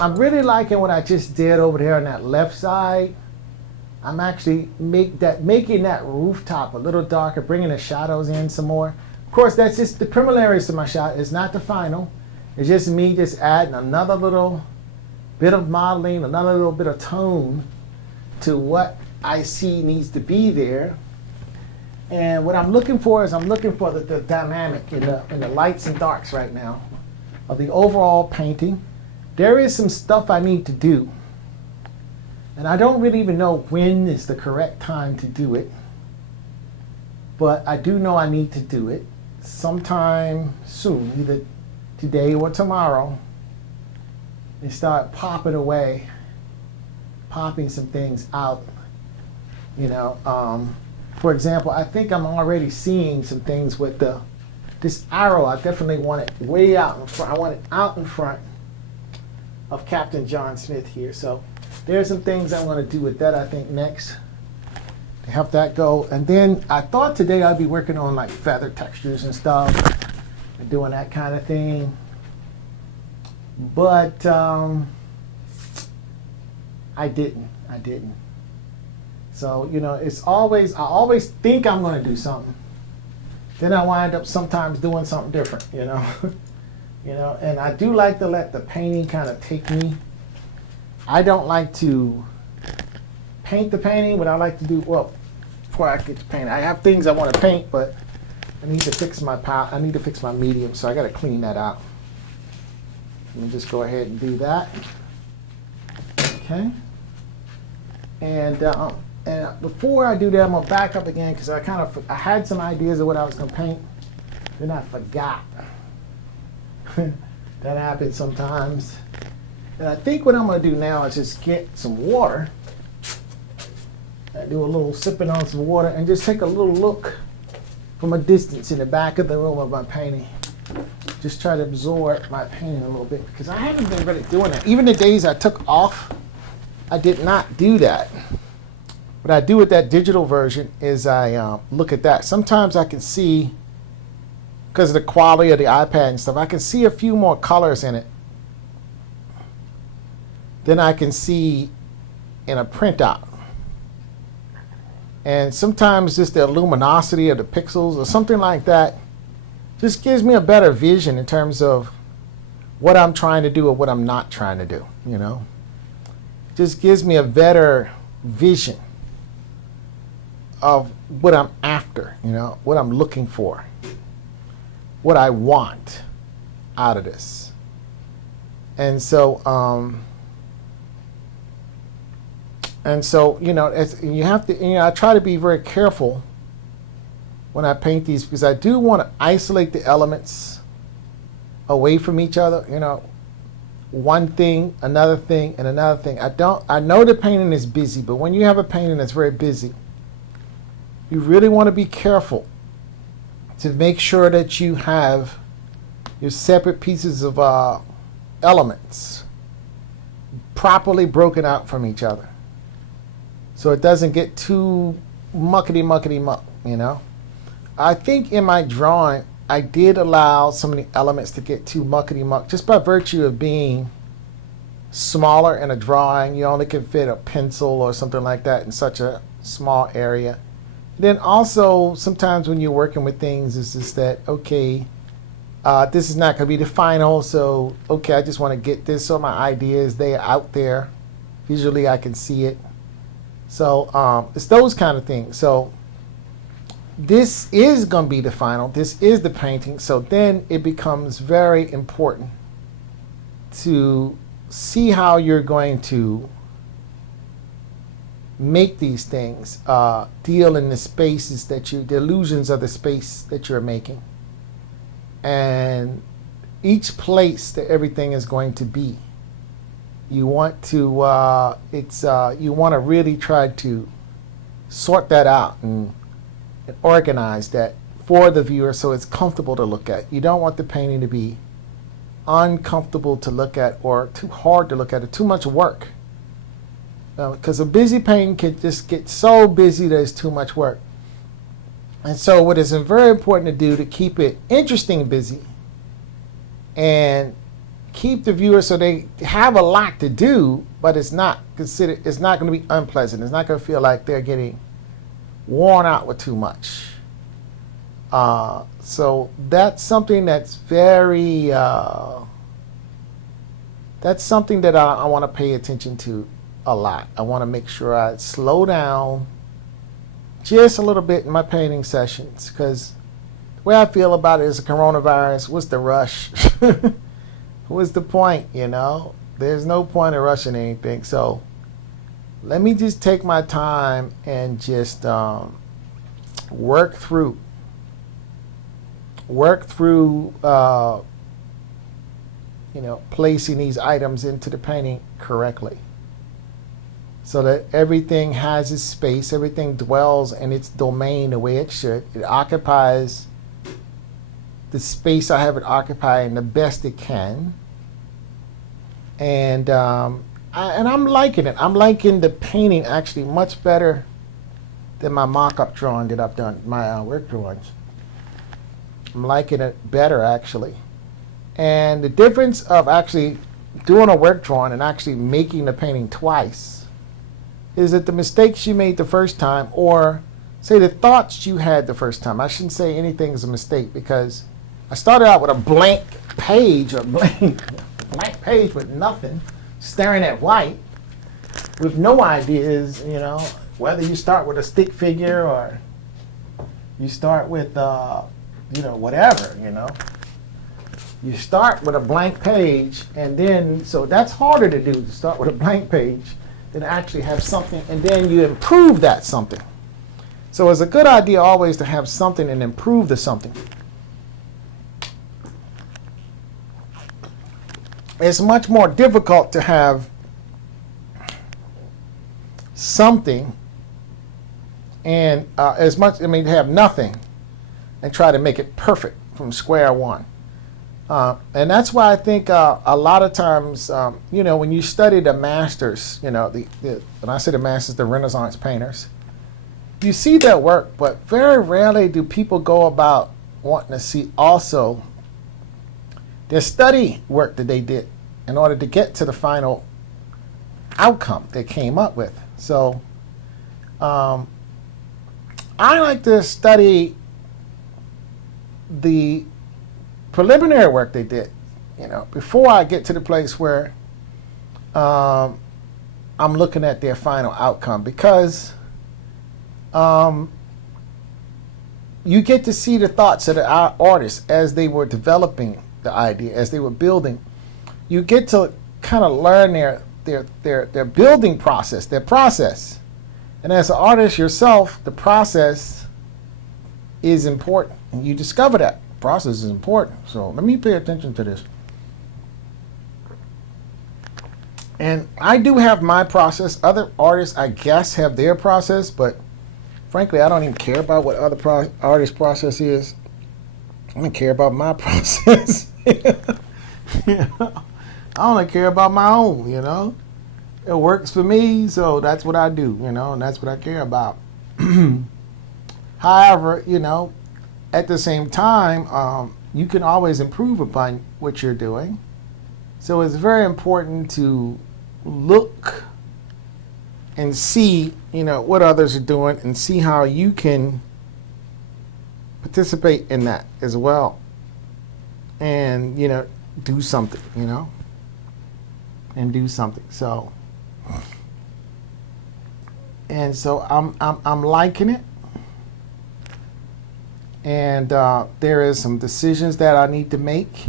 I'm really liking what I just did over there on that left side. I'm actually making that rooftop a little darker, bringing the shadows in some more. Of course, that's just the preliminaries to my shot. It's not the final. It's just me just adding another little bit of modeling, another little bit of tone to what I see needs to be there. And what I'm looking for is the dynamic in the lights and darks right now of the overall painting. There is some stuff I need to do. And I don't really even know when is the correct time to do it. But I do know I need to do it sometime soon, either today or tomorrow. And start popping some things out. You know, for example, I think I'm already seeing some things with this arrow. I definitely want it way out in front. I want it out in front of Captain John Smith here. So there's some things I want to do with that, I think, next to help that go. And then I thought today I'd be working on like feather textures and stuff and doing that kind of thing. But I didn't. So, you know, I always think I'm going to do something. Then I wind up sometimes doing something different, you know. You know, and I do like to let the painting kind of take me. I don't like to paint the painting. What I like to do, well, before I get to paint, I have things I want to paint, but I need to fix my medium, so I got to clean that out. Let me just go ahead and do that. Okay. And before I do that, I'm gonna back up again because I had some ideas of what I was gonna paint, then I forgot. That happens sometimes. And I think what I'm gonna do now is just get some water. I do a little sipping on some water and just take a little look from a distance in the back of the room of my painting. Just try to absorb my painting a little bit because I haven't been really doing that. Even the days I took off, I did not do that. What I do with that digital version is I look at that. Sometimes I can see, because of the quality of the iPad and stuff, I can see a few more colors in it than I can see in a printout. And sometimes just the luminosity of the pixels or something like that just gives me a better vision in terms of what I'm trying to do or what I'm not trying to do, you know. Just gives me a better vision of what I'm after, you know, what I'm looking for, what I want out of this. And so, you know, you have to, you know, I try to be very careful when I paint these because I do want to isolate the elements away from each other, you know, one thing, another thing, and another thing. I know the painting is busy, but when you have a painting that's very busy, you really want to be careful to make sure that you have your separate pieces of elements properly broken out from each other. So it doesn't get too muckety-muckety-muck, you know. I think in my drawing, I did allow some of the elements to get too muckety-muck just by virtue of being smaller in a drawing. You only can fit a pencil or something like that in such a small area. Then also, sometimes when you're working with things, it's just that, okay, this is not going to be the final, so, okay, I just want to get this so my ideas, they are out there. Visually, I can see it. So it's those kind of things. So this is going to be the final. This is the painting. So then it becomes very important to see how you're going to make these things deal in the spaces that the illusions of the space that you're making. And each place that everything is going to be. You want to you want to really try to sort that out and organize that for the viewer so it's comfortable to look at. You don't want the painting to be uncomfortable to look at or too hard to look at or too much work. Because a busy painting can just get so busy that it's too much work. And so what is very important to do to keep it interesting and busy and keep the viewer so they have a lot to do, but it's not considered. It's not going to be unpleasant. It's not going to feel like they're getting worn out with too much. So that's something that's very. That's something that I want to pay attention to a lot. I want to make sure I slow down just a little bit in my painting sessions, because the way I feel about it is a coronavirus. What's the rush? What's the point, you know? There's no point in rushing anything. So let me just take my time and just work through placing these items into the painting correctly, so that everything has its space, everything dwells in its domain the way it should. It occupies the space I have it occupying the best it can. And I'm liking it. I'm liking the painting actually much better than my mock-up drawing that I've done, my work drawings. I'm liking it better, actually. And the difference of actually doing a work drawing and actually making the painting twice is that the mistakes you made the first time, or say the thoughts you had the first time, I shouldn't say anything is a mistake, because I started out with a blank page blank page with nothing, staring at white with no ideas, you know, whether you start with a stick figure or you start with, whatever, you know. You start with a blank page, and then, so that's harder to do, to start with a blank page than actually have something, and then you improve that something. So it's a good idea always to have something and improve the something. It's much more difficult to have something and to have nothing and try to make it perfect from square one. And that's why I think a lot of times, when you study the masters, when I say the masters, the Renaissance painters, you see their work, but very rarely do people go about wanting to see also their study work that they did in order to get to the final outcome they came up with. So I like to study the preliminary work they did, before I get to the place where I'm looking at their final outcome, because you get to see the thoughts of the artists as they were developing the idea, as they were building. You get to kind of learn their building process, their process. And as an artist yourself, the process is important. And you discover that process is important. So let me pay attention to this. And I do have my process. Other artists, I guess, have their process, but frankly, I don't even care about what other artists' process is. I don't care about my process. I only care about my own, It works for me, so that's what I do, and that's what I care about. However, at the same time, you can always improve upon what you're doing. So it's very important to look and see, what others are doing, and see how you can participate in that as well. And, do something, and do something. So, and so I'm liking it. And there is some decisions that I need to make.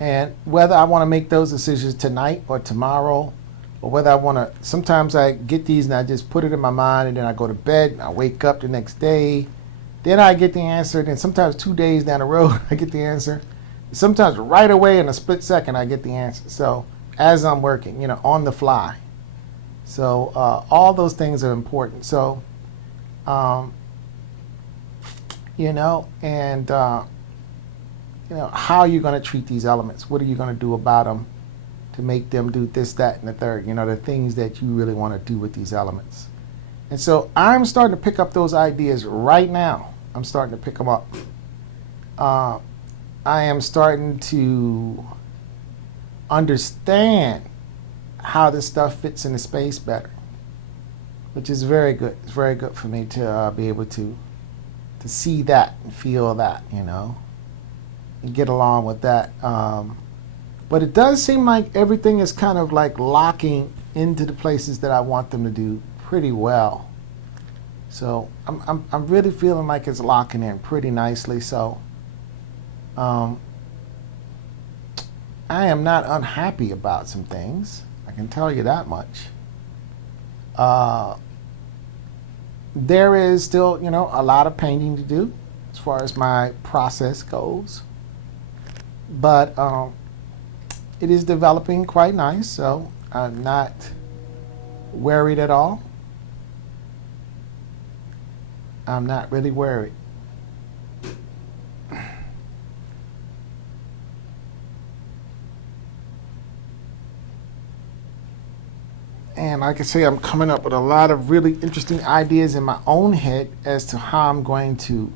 And whether I want to make those decisions tonight or tomorrow, or whether I want to, sometimes I get these and I just put it in my mind, and then I go to bed and I wake up the next day. Then I get the answer. Then sometimes 2 days down the road, I get the answer. Sometimes right away in a split second, I get the answer. So as I'm working, on the fly. So all those things are important. So, and how you're going to treat these elements. What are you going to do about them to make them do this, that, and the third? The things that you really want to do with these elements. And so I'm starting to pick up those ideas right now. I'm starting to pick them up. I am starting to understand how this stuff fits in the space better, which is very good. It's very good for me to be able to see that and feel that, and get along with that. But it does seem like everything is kind of like locking into the places that I want them to do pretty well. So I'm really feeling like it's locking in pretty nicely. So I am not unhappy about some things. I can tell you that much. There is still, a lot of painting to do as far as my process goes. But it is developing quite nice, so I'm not worried at all. I'm not really worried. And like I say, I'm coming up with a lot of really interesting ideas in my own head as to how I'm going to,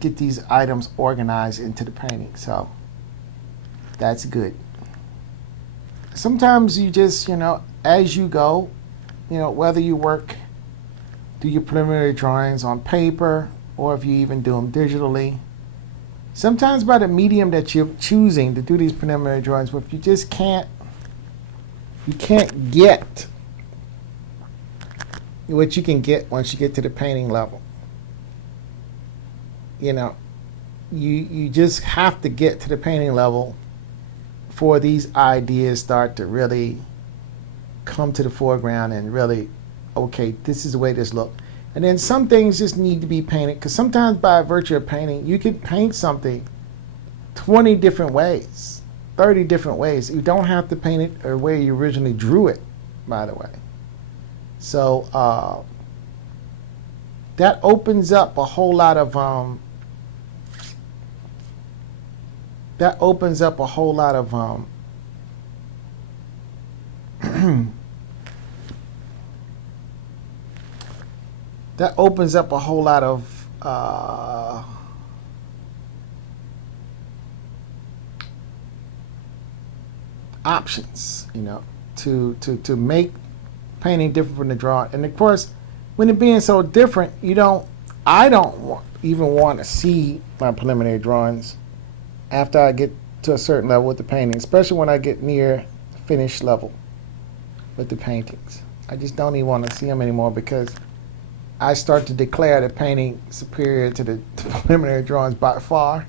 get these items organized into the painting. So that's good. Sometimes you just, as you go, whether you do your preliminary drawings on paper or if you even do them digitally, sometimes by the medium that you're choosing to do these preliminary drawings with, you just can't get what you can get once you get to the painting level. You just have to get to the painting level before these ideas start to really come to the foreground and really, okay, this is the way this looks. And then some things just need to be painted, because sometimes by virtue of painting, you could paint something 20 different ways, 30 different ways. You don't have to paint it the way you originally drew it, by the way. So that opens up a whole lot of that opens up a whole lot of options, to make painting different from the drawing. And of course, when it being so different, I don't even want to see my preliminary drawings after I get to a certain level with the painting, especially when I get near the finished level with the paintings. I just don't even want to see them anymore, because I start to declare the painting superior to the preliminary drawings by far,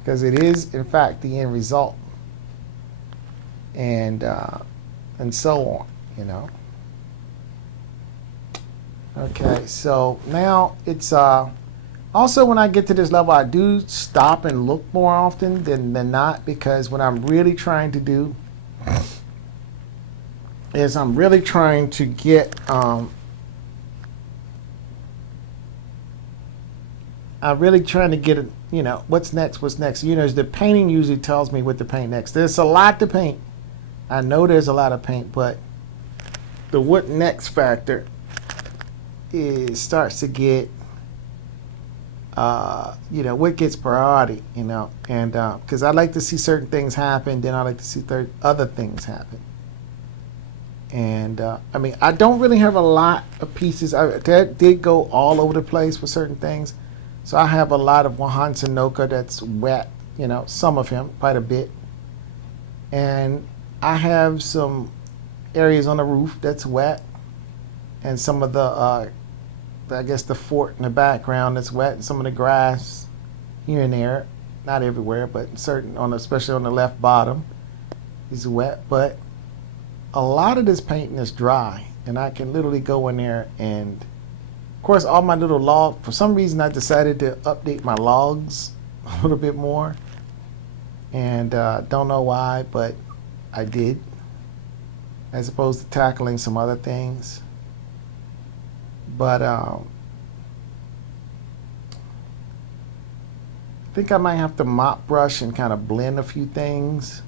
because it is, in fact, the end result. And so on, Okay, so now it's also, when I get to this level, I do stop and look more often than not, because what I'm really trying to do is I'm really trying to get I'm really trying to get what's next. The painting usually tells me what to paint next. There's a lot to paint. I know there's a lot of paint, but the what next factor starts to get what gets priority, and because I like to see certain things happen, then I like to see other things happen. And I don't really have a lot of pieces. That did go all over the place for certain things. So I have a lot of Tsenacommacah that's wet, some of him, quite a bit. And I have some areas on the roof that's wet, and some of the I guess the fort in the background that's wet, and some of the grass here and there, not everywhere, but especially on the left bottom, is wet. But a lot of this painting is dry, and I can literally go in there and, of course, all my little log. For some reason, I decided to update my logs a little bit more, and don't know why, but I did, as opposed to tackling some other things. But I think I might have to mop brush and kind of blend a few things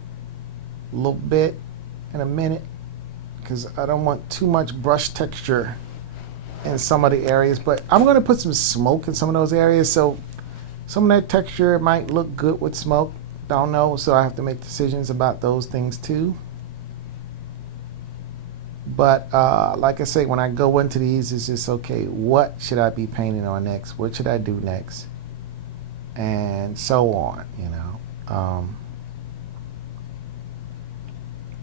a little bit in a minute, because I don't want too much brush texture in some of the areas. But I'm going to put some smoke in some of those areas, so some of that texture might look good with smoke. don't know, so I have to make decisions about those things too. But like I say, when I go into these, it's just, okay, what should I be painting on next? What should I do next? And so on, you know.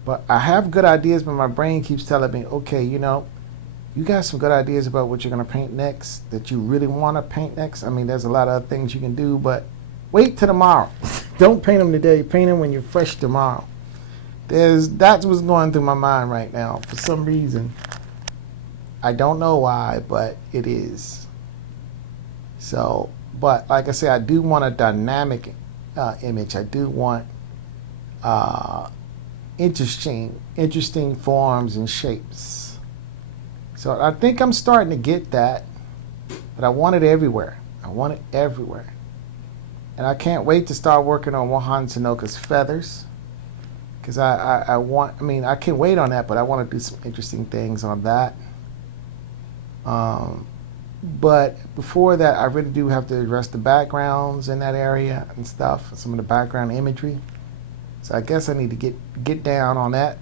But I have good ideas, but my brain keeps telling me, okay, you know, you got some good ideas about what you're going to paint next, that you really want to paint next. I mean, there's a lot of other things you can do, but wait till tomorrow. Don't paint them today. Paint them when you're fresh tomorrow. That's what's going through my mind right now for some reason. I don't know why, but it is. So, but like I say, I do want a dynamic image. I do want interesting forms and shapes. So I think I'm starting to get that, but I want it everywhere. I want it everywhere. And I can't wait to start working on Powhatan Tsenacommacah's feathers. Because I can't wait on that, but I want to do some interesting things on that. But before that, I really do have to address the backgrounds in that area and stuff, some of the background imagery. So I guess I need to get down on that.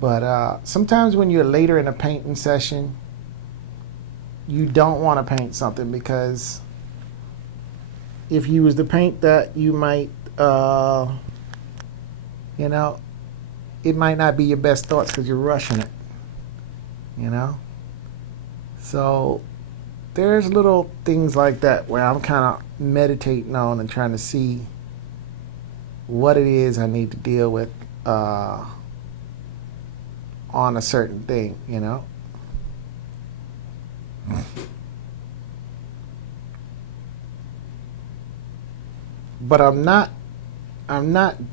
But sometimes when you're later in a painting session, you don't want to paint something, because if you was to paint that, you might, you know, it might not be your best thoughts because you're rushing it, you know? So there's little things like that where I'm kind of meditating on and trying to see what it is I need to deal with on a certain thing, you know? But I'm not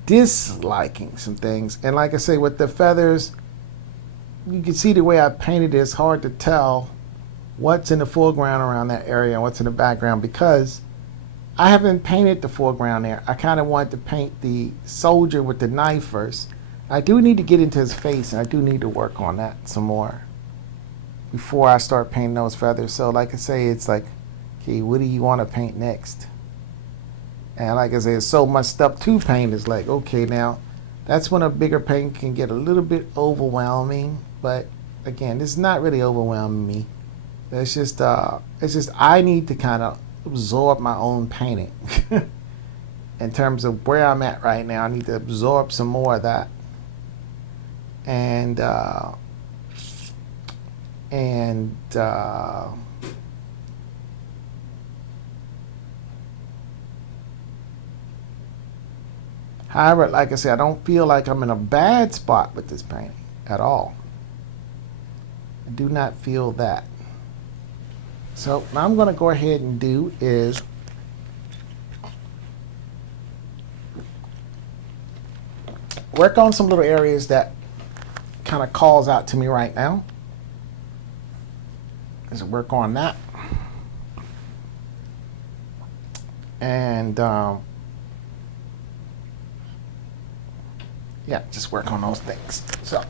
disliking some things. And like I say, with the feathers, you can see the way I painted it, it's hard to tell what's in the foreground around that area and what's in the background, because I haven't painted the foreground there. I kind of wanted to paint the soldier with the knife first. I do need to get into his face, and I do need to work on that some more before I start painting those feathers. So like I say, it's like, okay, what do you want to paint next? And like I say, there's so much stuff to paint. It's like, okay, now that's when a bigger paint can get a little bit overwhelming. But again, this is not really overwhelming me. It's just I need to kind of absorb my own painting. In terms of where I'm at right now, I need to absorb some more of that. However, like I said, I don't feel like I'm in a bad spot with this painting at all. I do not feel that. So what I'm going to go ahead and do is work on some little areas that kind of calls out to me right now. Let's work on that. And yeah, just work on those things. So